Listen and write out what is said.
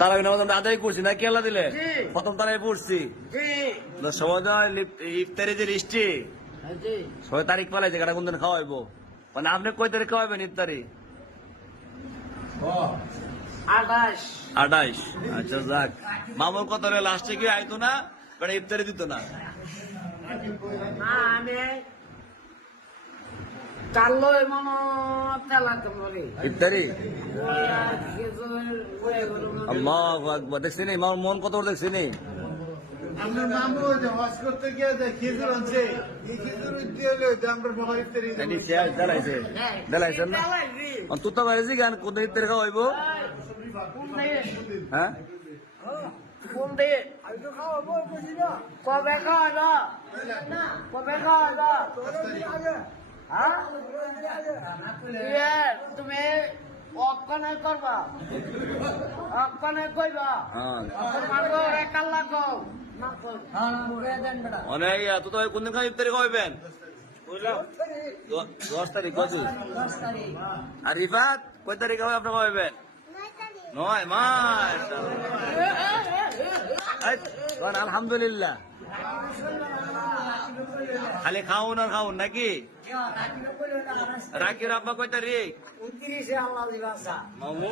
তারাবি নামাজ আমরা আদায় করছি না কেলা দিলে প্রথম তারাই পড়ছি সময় ইফতারি যে লিস্টি 6 তারিখ পালাই যে কোন দিন খাওয়াইবো মানে আপনি কয় তারিখ খাওয়াইবেন ইফতারি 28 আচ্ছা যাক মামুর কত লাস্টে কি আইতো না ইফতারি দিত না ইফতারি আল্লাহু আকবার দেখছি নি মামুর মন কত দেখছি নি আপনার মামু হজ করতে গিয়ে খেজুর আনছে এই খেজুর দিয়ে আমরা সবাই ইফতারি দেলাইছেন না তুই তো বাইরে গান কোন ইফতারি খাওয়াইবো হ্যাঁ কবে খাওয়া তুমি অক্ষণে করবা অক্ষণে কইবা কাল্লা কও অনেক তুই তো কোন দিন খাওয়া ইফতারি খাওয়াইবেন 10 তারিখ কত আর রিফাত কয় তারিখ হবে আপনি খাওয়াইবেন 9 মাস আলহামদুলিল্লাহ খালি খাওন আর খাওন নাকি রাকির আব্বা কয় তারিখ 29 মামু